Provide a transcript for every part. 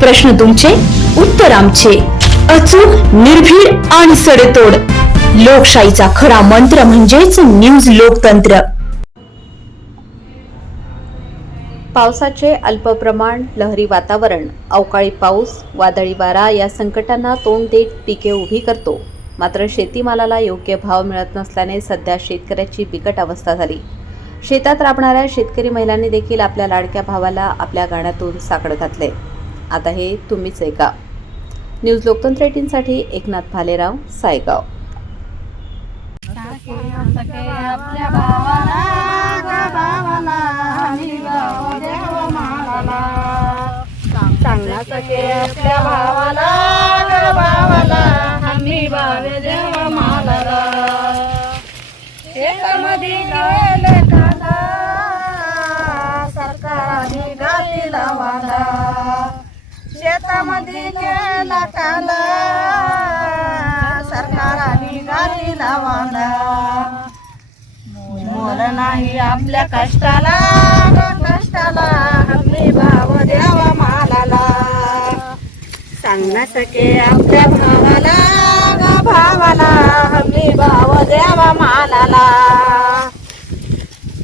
प्रश्न तुमचे उत्तर आमचे. अचूक निर्भीड आणि सडेतोड. लोकशाहीचा खरा मंत्र म्हणजेच न्यूज लोकतंत्र. पावसाचे अल्प प्रमाण लहरी वातावरण. अवकाळी पाऊस वादळी वारा या संकटांना तोंड देत पिके उभी करतो. मात्र शेतीमालाला योग्य भाव मिळत नसल्याने सध्या शेतकऱ्याची बिकट अवस्था झाली. शेतात राबणाऱ्या शेतकरी महिलांनी देखील आपल्या लाडक्या भावाला आपल्या गाण्यातून साकडं घातले. आता हे तुम्हीच ऐका. न्यूज लोकतंत्र एटीनसाठी एकनाथ भालेराव सायगाव. चांगला सखे आपल्या भावाला भावाला शेतामध्ये गेले सरकारने शेतामध्ये केला काला सरकारने घालीला वादा. मोल नाही आपल्या कष्टाला कष्टाला. हमी भाव द्यावा मालाला. सांगना सके आपल्या भावाला भावाला. हमी भाव द्यावा मालाला.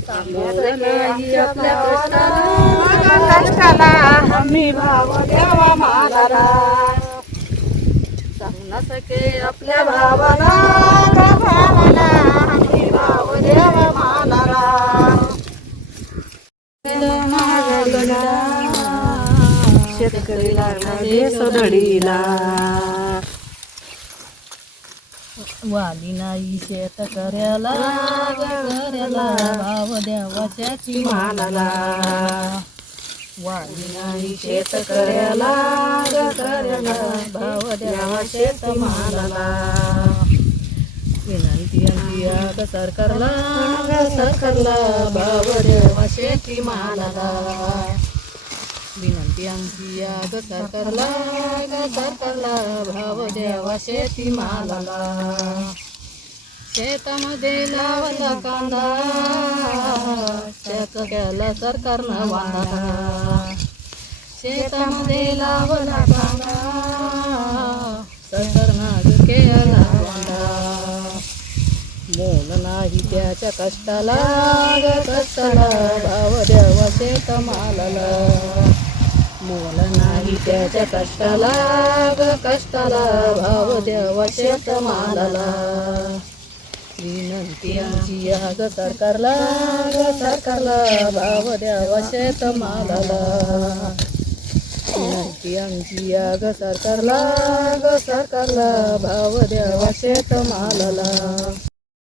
सांगना सके आपल्या कष्टाला कष्टाला भाव द्यावा मालाला सके आपल्या भावाला भावाला भाव देवा शेतकरी लागला सोडडीला वाली नाही शेत करायला करायला भाव देवाच्याची मालाला वाली नाही शेत कर्याला कर्याला भाव द्यावा शेत मालाला विनंती अंतिया ग सरकारला ग सरकारला भाव द्यावा शेती मालाला विनंती अंतिया ग सरकारला ग सरकारला भाव द्यावा शेती मालाला शेतामध्ये लावला कांदा केलं केला सरकारनं वांदा शेतामध्ये लावला कांदा सरकारनं केला वांदा मोल नाही त्याच्या कष्टाला कष्टाला भाव द्यावा शेत मालाला मोल नाही त्याच्या कष्टाला कष्टाला भाव द्यावा शेत मालाला विनंती आमची या ग सरकारला ग सरकारला भाव द्यावा शेत मालाला विनंती आमची या ग सरकारला ग सरकारला भाव द्यावा शेत मालाला